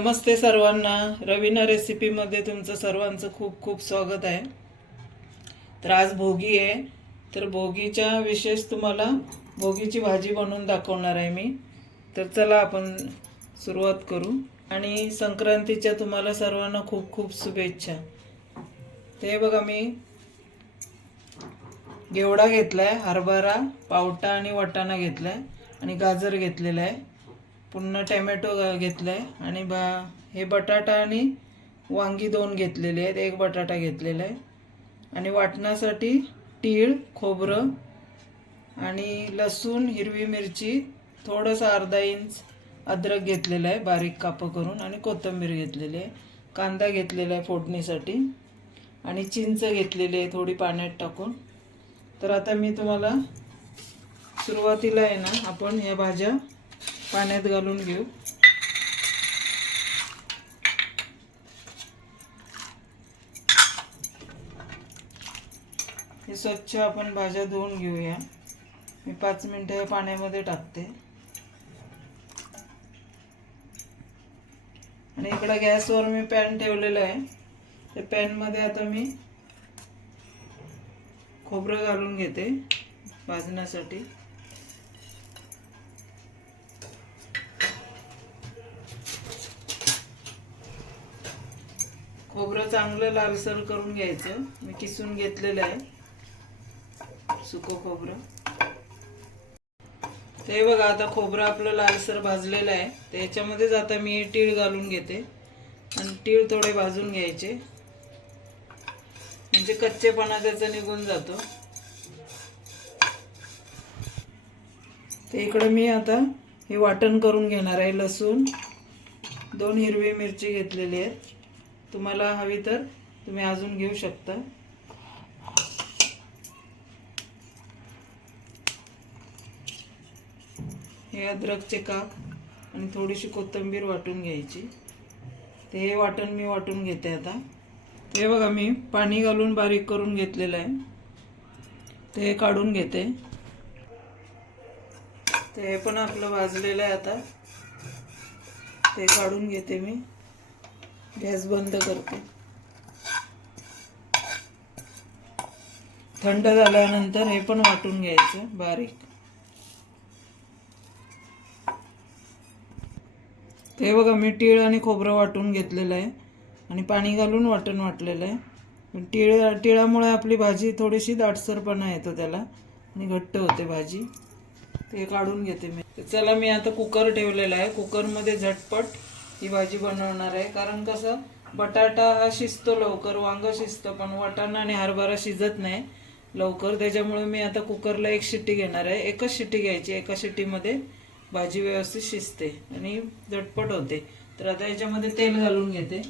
नमस्ते सर्वांना. रवीना रेसिपीमध्ये तुमचं सर्वांचं खूप खूप स्वागत आहे. तर आज भोगी आहे. तर भोगीच्या विशेष तुम्हाला भोगीची भाजी बनवून दाखवणार आहे मी. तर चला आपण सुरुवात करू. आणि संक्रांतीच्या तुम्हाला सर्वांना खूप खूप शुभेच्छा. ते बघा मी. गेवडा आहे हरभरा पावटा आणि वाटाणा आहे आणि गाजर घेतलेला आहे. पुन्हा टॅमॅटो घेतला आहे आणि बा हे बटाटा आणि वांगी दोन घेतलेले आहेत. एक बटाटा घेतलेला आहे. आणि वाटण्यासाठी तीळ खोबरं आणि लसूण हिरवी मिरची थोडंसं अर्धा इंच अद्रक घेतलेलं आहे बारीक कापं करून. आणि कोथिंबीर घेतलेली आहे. कांदा घेतलेला आहे फोडणीसाठी. आणि चिंच घेतलेली आहे थोडी पाण्यात टाकून. तर आता मी तुम्हाला सुरुवातीला आहे ना आपण ह्या भाज्या पाण्यात घालून घेऊ. हे स्वच्छ आपण भाज्या धुवून घेऊया. मी पाच मिनटं या पाण्यामध्ये टाकते. आणि इकडं गॅसवर मी पॅन ठेवलेलं आहे. त्या पॅनमध्ये आता मी खोबरं घालून घेते भाजण्यासाठी. खोबरं चांगलं लालसर करून घ्यायचं. मी किसून घेतलेलं आहे. सुकं खोबरं. ते बघा आता खोबरं आपलं लालसर भाजलेलं आहे. त्याच्यामध्येच आता मी तीळ घालून घेते. आणि तीळ थोडे भाजून घ्यायचे. म्हणजे कच्चेपणा त्याचा निघून जातो. ते इकडं मी आता हे वाटण करून घेणार आहे लसूण. दोन हिरवी मिरची घेतलेली आहे तुम्हाला हवी तर तुम्ही अजून घेऊ शकता. हे अद्रकचे काप आणि थोडीशी कोथिंबीर वाटून घ्यायची. ते हे वाटण मी वाटून घेते आता. ते बघा मी पाणी घालून बारीक करून घेतलेलं आहे. ते काढून घेते. ते पण आपलं भाजलेलं आहे आता. ते काढून घेते मी. गॅस बंद करते. थंड झाल्यानंतर हे पण वाटून घ्यायचं बारीक. ते बघा मी तीळ आणि खोबरं वाटून घेतलेलं आहे. आणि पाणी घालून वाटण वाटलेलं आहे. पण तिळ तिळामुळे आपली भाजी थोडीशी दाटसरपणा येतो त्याला. आणि घट्ट होते भाजी. ते काढून घेते मी. चला मी आता कुकर ठेवलेला आहे. कुकरमध्ये झटपट ही भाजी बनवणार आहे. कारण कसं बटाटा हा शिजतो लवकर वांग शिजतं पण वाटाणा आणि हरभरा शिजत नाही. लवकर त्याच्यामुळे मी आता कुकरला एक शिट्टी घेणार आहे. एकच शिट्टी घ्यायची एका शिट्टीमध्ये भाजी व्यवस्थित शिजते आणि झटपट होते. तर आता याच्यामध्ये तेल घालून घेते.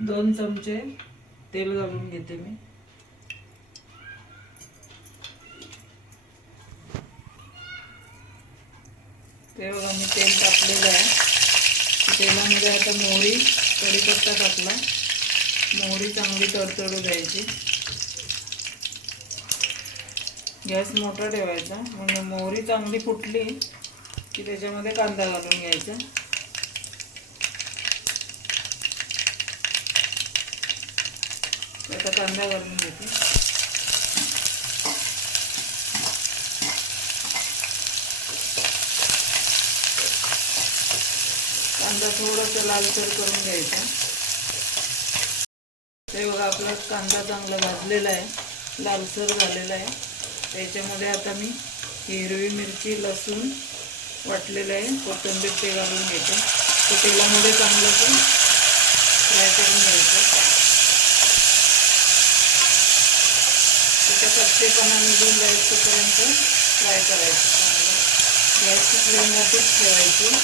दोन चमचे तेल घालून घेते मी. ते बघा मी तेल टाकलेलं आहे. तेलामध्ये आता मोहरी कढीपत्ता टाकला. मोहरी चांगली तडतडू द्यायची. गॅस मोठा ठेवायचा. म्हणजे मोहरी चांगली फुटली की त्याच्यामध्ये कांदा घालून घ्यायचा. आता कांदा घालून घेते. कांदा थोडासा लालसर करून घ्यायचा. ते बघा आपला कांदा चांगला भाजलेला आहे. लालसर झालेला आहे. त्याच्यामध्ये आता मी हिरवी मिरची लसूण वाटलेलं आहे. कोथिंबीर ते घालून घेते. ते तेलामध्ये चांगलं पण फ्राय करून घ्यायचं. त्याच्या कच्चेपणा निघून जायचंपर्यंत फ्राय करायचं चांगलं. गॅसची फ्लेम मोठीच ठेवायची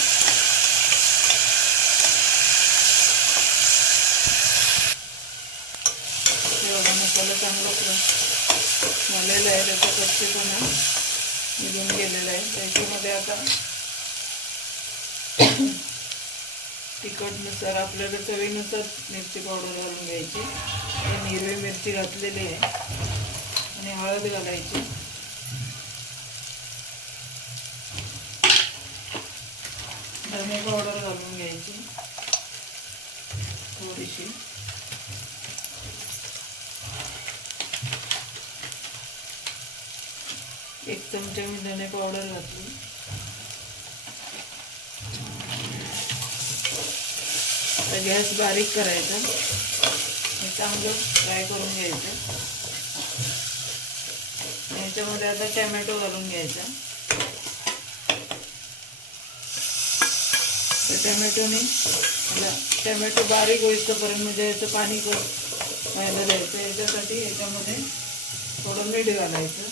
हे बघा मसाला चांगला फ्राय झालेला आहे त्याचा कच्चेपणा निघून गेलेला आहे. त्याच्यामध्ये आता तिखटनुसार आपल्याला चवीनुसार मिरची पावडर घालून घ्यायची. आणि हिरवी मिरची घातलेली आहे. आणि हळद घालायची. धने पावडर घालून घ्यायची. थोडीशी एक चमचा मी धने पावडर घातली. आता गॅस बारीक करायचा. हे चांगलं फ्राय करून घ्यायचं. याच्यामध्ये आता टॅमॅटो घालून घ्यायचा. टॅमॅटोने टॅमॅटो बारीक होईस्तोपर्यंत म्हणजे याचं पाणी व्हायला द्यायचं. याच्यासाठी याच्यामध्ये थोडं मीठ घालायचं.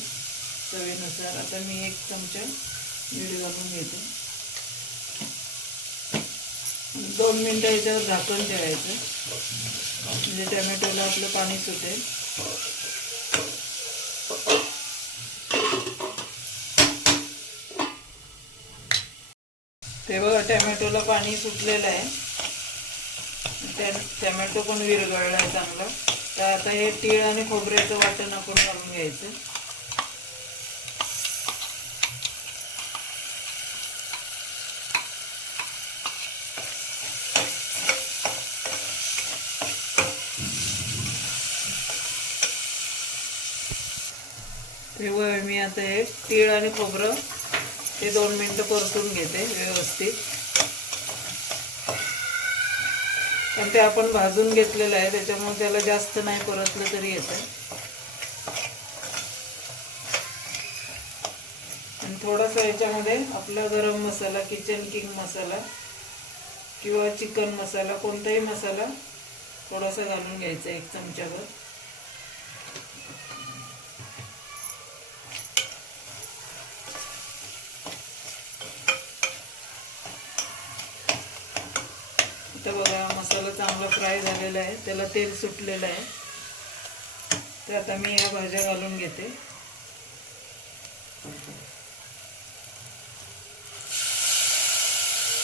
चवीनुसार. आता मी एक चमचा मीठ घालून घेते. दोन मिनटं याच्यावर झाकून ठेवायचं. म्हणजे टमॅटोला आपलं पाणी सुटेल. ते बघा टमॅटोला पाणी सुटलेलं आहे. त्या पण विरघळला आहे चांगला. तर आता हे तीळ आणि खोबऱ्याचं वाटण आपण घालून घ्यायचं. तेव्हा मी आता हे तीळ आणि खोबरं. ते दोन मिनटं परतून घेते व्यवस्थित. पण ते आपण भाजून घेतलेलं आहे त्याच्यामुळे त्याला जास्त नाही परतलं तरी येतं. आणि थोडासा याच्यामध्ये आपला गरम मसाला किचन किंग मसाला किंवा चिकन मसाला कोणताही मसाला थोडासा घालून घ्यायचा एक चमच्यावर इथं बघा मसाला चांगला फ्राय झालेला आहे. त्याला तेल सुटलेलं आहे. तर आता मी या भाज्या घालून घेते.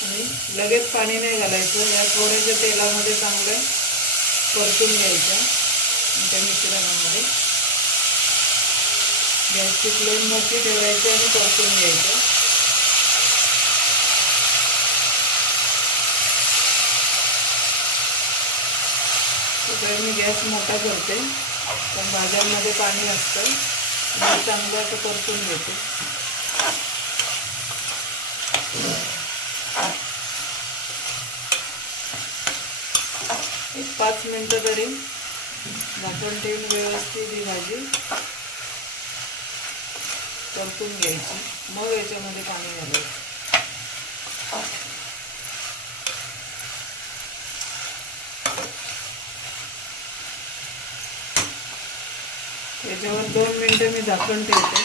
आणि लगेच पाणी नाही घालायचं. या थोड्याशा तेलामध्ये चांगलं परतून घ्यायचं. त्या मिश्रणामध्ये. गॅसची फ्लेम मोठी ठेवायची आणि परतून घ्यायचं. तर मी गॅस मोठा करते. पण भाज्यांमध्ये पाणी असतं. आणि चांगलं असं परतून घेते. एक पाच मिनटं तरी झाकण ठेवून व्यवस्थित ही भाजी परतून घ्यायची. मग याच्यामध्ये पाणी घालायचं. त्याच्यावर दोन मिनटं मी झाकण ठेवते.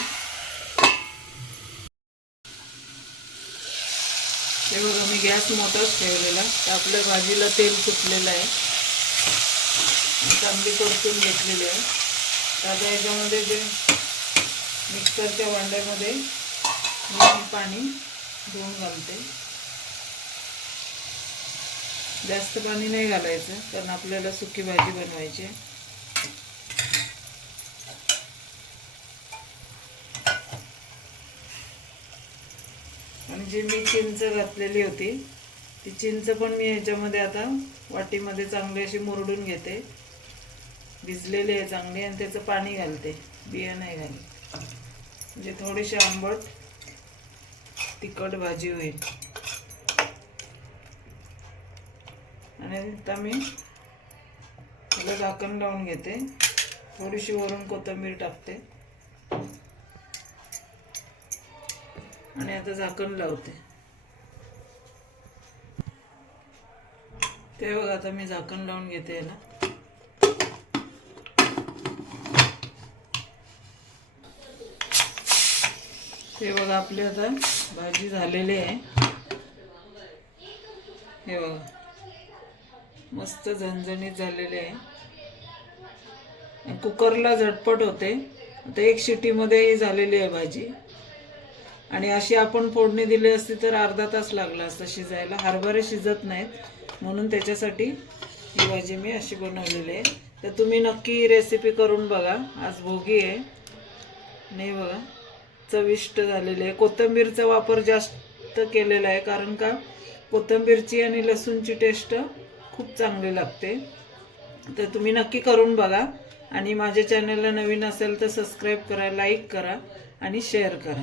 हे बघा मी गॅस मोठाच ठेवलेला. तर आपल्या भाजीला तेल सुटलेलं आहे. चांगली परतून घेतलेली आहे. तर आता याच्यामध्ये जे मिक्सरच्या भांड्यामध्ये मी पाणी धुवून घालते. जास्त पाणी नाही घालायचं कारण आपल्याला सुकी भाजी बनवायची आहे. आणि जी मी चिंच घातलेली होती ती चिंच पण मी ह्याच्यामध्ये आता वाटीमध्ये चांगली अशी मुरडून घेते. भिजलेली आहे चांगली आणि त्याचं पाणी घालते बिया नाही घालत. म्हणजे थोडीशी आंबट तिखट भाजी होईल. आणि आता मी त्याला झाकण लावून घेते. थोडीशी वरून कोथिंबीर टाकते. आणि आता झाकण लावते. ते बघा आता मी झाकण लावून घेते याला. ते बघा आपली आता भाजी झालेली आहे. हे बघा मस्त झणझणीत झालेले आहे. कुकरला झटपट होते. आता एक शिटीमध्ये झालेली आहे भाजी. आणि अशी आपण फोडणी दिली असती तर अर्धा तास लागला असता शिजायला. हरभरे शिजत नाहीत. म्हणून त्याच्यासाठी ही भाजी मी अशी बनवलेली आहे. तर तुम्ही नक्की ही रेसिपी करून बघा. आज भोगी आहे. नाही बघा. चविष्ट झालेली आहे. कोथिंबीरचा वापर जास्त केलेला आहे. कारण का? कोथिंबीरची आणि लसूणची टेस्ट खूप चांगली लागते. तर तुम्ही नक्की करून बघा. आणि माझ्या चॅनलला नवीन असेल तर सबस्क्राईब करा लाईक करा आणि शेअर करा.